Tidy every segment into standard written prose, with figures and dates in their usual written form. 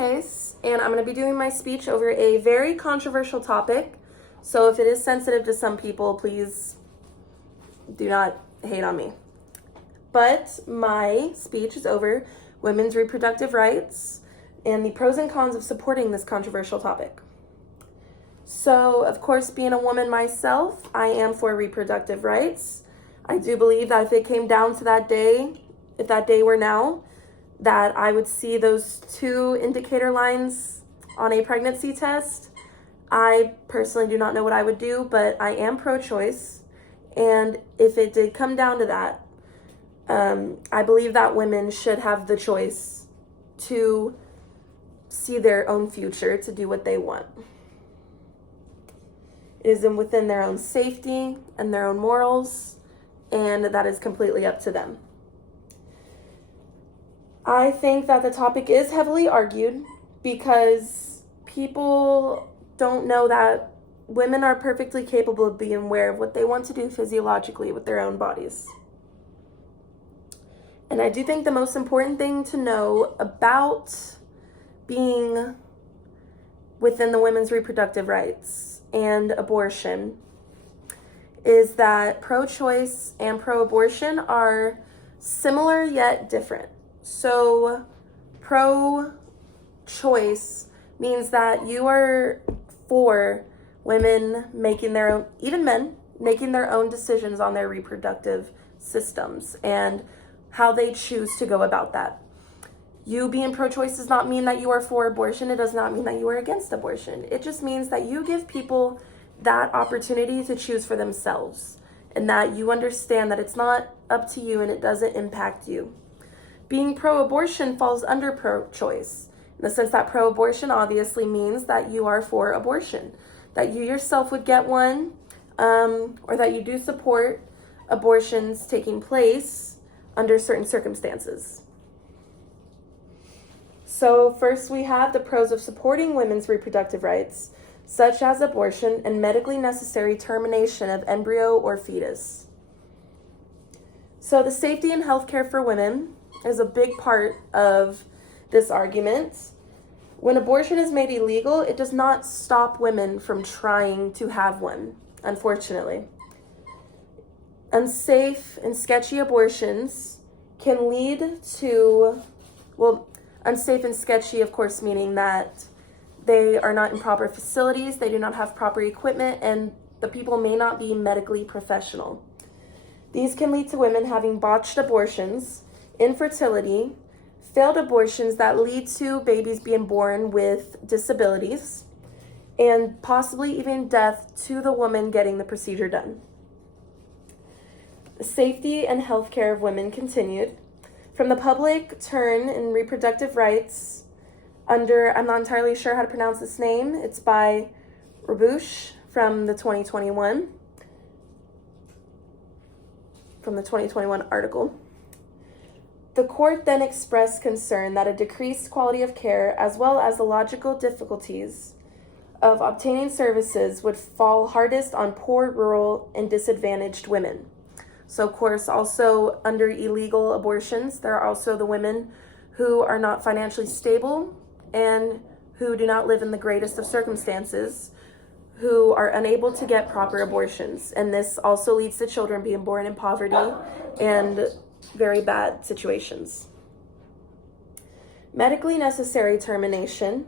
Pace, and I'm going to be doing my speech over a very controversial topic. So if it is sensitive to some people, please do not hate on me. But my speech is over women's reproductive rights and the pros and cons of supporting this controversial topic. So, of course, being a woman myself, I am for reproductive rights. I do believe that if it came down to that day, if that day were now, that I would see those two indicator lines on a pregnancy test. I personally do not know what I would do, but I am pro-choice. And if it did come down to that, I believe that women should have the choice to see their own future, to do what they want. It is within their own safety and their own morals, and that is completely up to them. I think that the topic is heavily argued because people don't know that women are perfectly capable of being aware of what they want to do physiologically with their own bodies. And I do think the most important thing to know about being within the women's reproductive rights and abortion is that pro-choice and pro-abortion are similar yet different. So pro-choice means that you are for women making their own, even men, making their own decisions on their reproductive systems and how they choose to go about that. You being pro-choice does not mean that you are for abortion. It does not mean that you are against abortion. It just means that you give people that opportunity to choose for themselves and that you understand that it's not up to you and it doesn't impact you. Being pro-abortion falls under pro-choice in the sense that pro-abortion obviously means that you are for abortion, that you yourself would get one, or that you do support abortions taking place under certain circumstances. So first we have the pros of supporting women's reproductive rights, such as abortion and medically necessary termination of embryo or fetus. So the safety and health care for women is a big part of this argument. When abortion is made illegal, it does not stop women from trying to have one, unfortunately. Unsafe and sketchy abortions can lead to, unsafe and sketchy, of course, meaning that they are not in proper facilities, they do not have proper equipment, and the people may not be medically professional. These can lead to women having botched abortions, infertility, failed abortions that lead to babies being born with disabilities, and possibly even death to the woman getting the procedure done. The safety and health care of women continued. From the public turn in reproductive rights under, I'm not entirely sure how to pronounce this name, it's by Reproductive from the 2021 article. The court then expressed concern that a decreased quality of care, as well as the logical difficulties of obtaining services, would fall hardest on poor, rural, and disadvantaged women. So, of course, also under illegal abortions, there are also the women who are not financially stable and who do not live in the greatest of circumstances, who are unable to get proper abortions. And this also leads to children being born in poverty and very bad situations. Medically necessary termination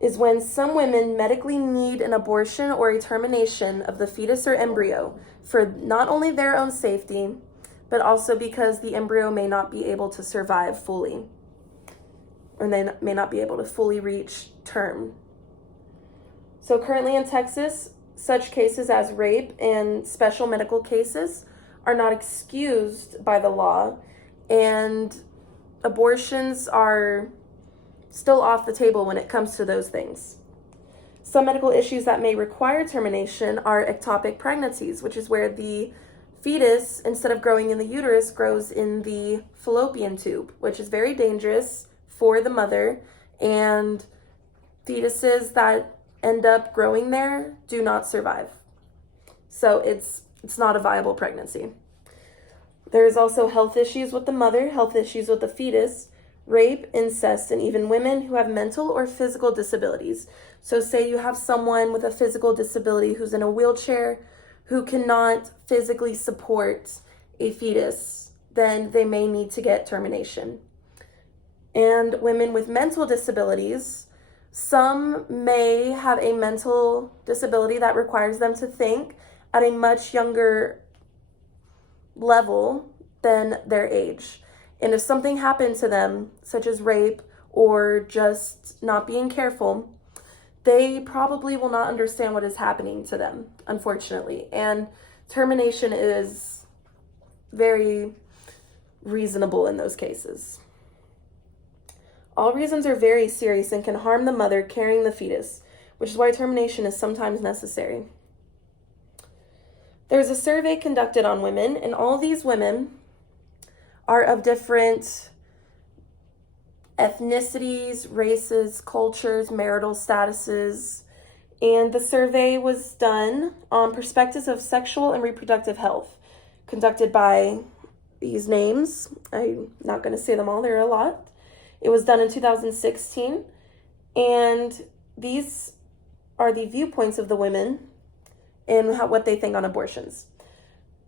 is when some women medically need an abortion or a termination of the fetus or embryo for not only their own safety, but also because the embryo may not be able to survive fully, or they may not be able to fully reach term. So currently in Texas, such cases as rape and special medical cases are not excused by the law, and abortions are still off the table when it comes to those things. Some medical issues that may require termination are ectopic pregnancies, which is where the fetus, instead of growing in the uterus, grows in the fallopian tube, which is very dangerous for the mother, and fetuses that end up growing there do not survive. So it's not a viable pregnancy. There's also health issues with the mother, health issues with the fetus, rape, incest, and even women who have mental or physical disabilities. So say you have someone with a physical disability who's in a wheelchair, who cannot physically support a fetus, then they may need to get termination. And women with mental disabilities, some may have a mental disability that requires them to think at a much younger level than their age. And if something happened to them, such as rape or just not being careful, they probably will not understand what is happening to them, unfortunately. And termination is very reasonable in those cases. All reasons are very serious and can harm the mother carrying the fetus, which is why termination is sometimes necessary. There's a survey conducted on women, and all these women are of different ethnicities, races, cultures, marital statuses, and the survey was done on perspectives of sexual and reproductive health, conducted by these names. I'm not going to say them all, there are a lot. It was done in 2016, and these are the viewpoints of the women and what they think on abortions.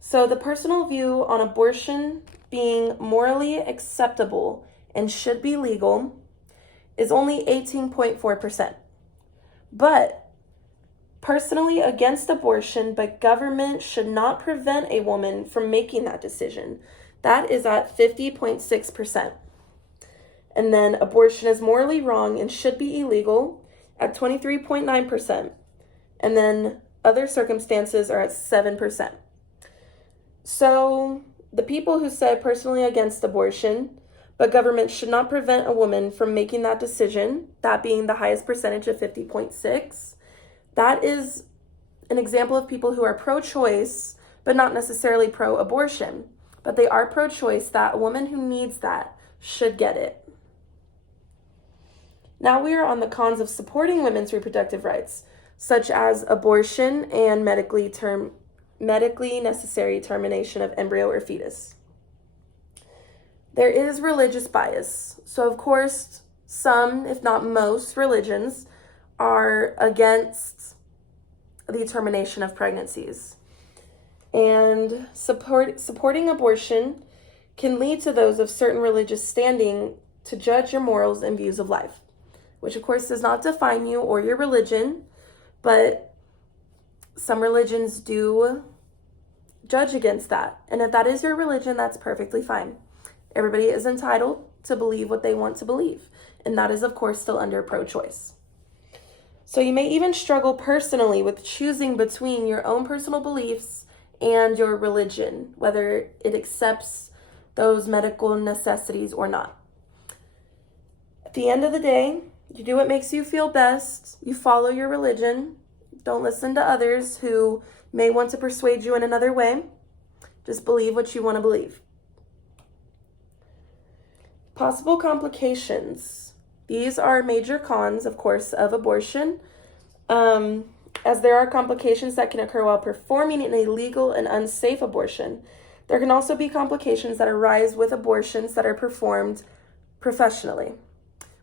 So the personal view on abortion being morally acceptable and should be legal is only 18.4%. But personally against abortion, but government should not prevent a woman from making that decision. That is at 50.6%. And then abortion is morally wrong and should be illegal at 23.9%. And then other circumstances are at 7%. So the people who say personally against abortion, but government should not prevent a woman from making that decision, that being the highest percentage of 50.6, that is an example of people who are pro-choice, but not necessarily pro-abortion. But they are pro-choice that a woman who needs that should get it. Now we are on the cons of supporting women's reproductive rights, such as abortion and medically necessary termination of embryo or fetus. There is religious bias. So of course, some, if not most, religions are against the termination of pregnancies. And supporting abortion can lead to those of certain religious standing to judge your morals and views of life, which of course does not define you or your religion, but some religions do judge against that. And if that is your religion, that's perfectly fine. Everybody is entitled to believe what they want to believe, and that is of course still under pro-choice. So you may even struggle personally with choosing between your own personal beliefs and your religion, whether it accepts those medical necessities or not. At the end of the day, you do what makes you feel best. You follow your religion. Don't listen to others who may want to persuade you in another way. Just believe what you want to believe. Possible complications. These are major cons, of course, of abortion, as there are complications that can occur while performing an illegal and unsafe abortion. There can also be complications that arise with abortions that are performed professionally,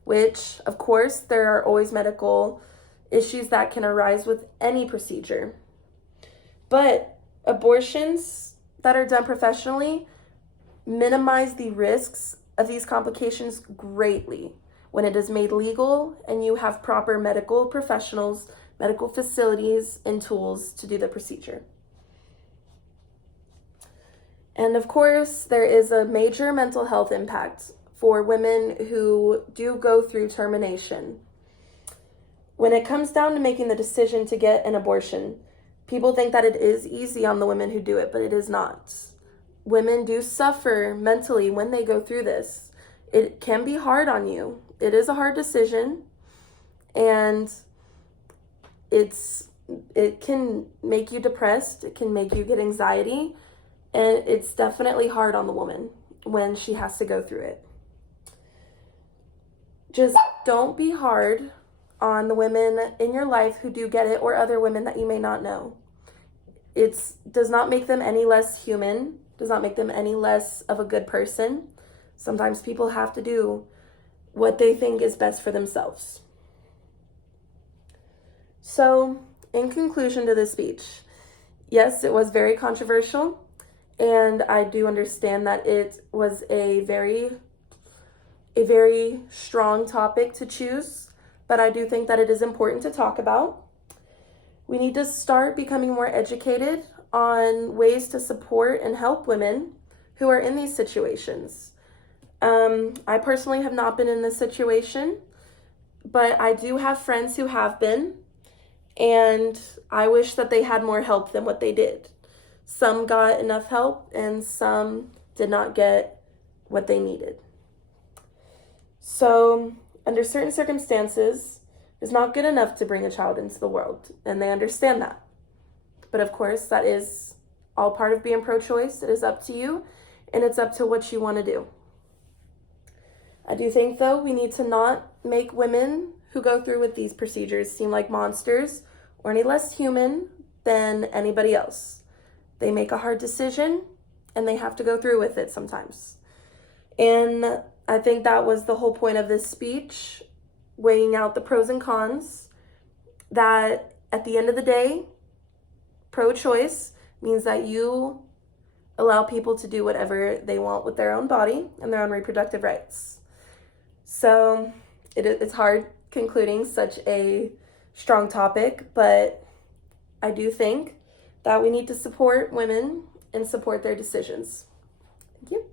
which, of course, there are always medical issues that can arise with any procedure. But abortions that are done professionally minimize the risks of these complications greatly when it is made legal and you have proper medical professionals, medical facilities, and tools to do the procedure. And of course, there is a major mental health impact for women who do go through termination. When it comes down to making the decision to get an abortion, people think that it is easy on the women who do it, but it is not. Women do suffer mentally when they go through this. It can be hard on you. It is a hard decision, and it can make you depressed. It can make you get anxiety, and it's definitely hard on the woman when she has to go through it. Just don't be hard on the women in your life who do get it, or other women that you may not know. It does not make them any less human, does not make them any less of a good person. Sometimes people have to do what they think is best for themselves. So, in conclusion to this speech, yes, it was very controversial, and I do understand that it was a very strong topic to choose, but I do think that it is important to talk about. We need to start becoming more educated on ways to support and help women who are in these situations. I personally have not been in this situation, but I do have friends who have been, and I wish that they had more help than what they did. Some got enough help, and some did not get what they needed. So, under certain circumstances, it's not good enough to bring a child into the world, and they understand that. But of course, that is all part of being pro-choice. It is up to you, and it's up to what you want to do. I do think, though, we need to not make women who go through with these procedures seem like monsters or any less human than anybody else. They make a hard decision, and they have to go through with it sometimes. And I think that was the whole point of this speech, weighing out the pros and cons, that at the end of the day, pro-choice means that you allow people to do whatever they want with their own body and their own reproductive rights. So it's hard concluding such a strong topic, but I do think that we need to support women and support their decisions. Thank you.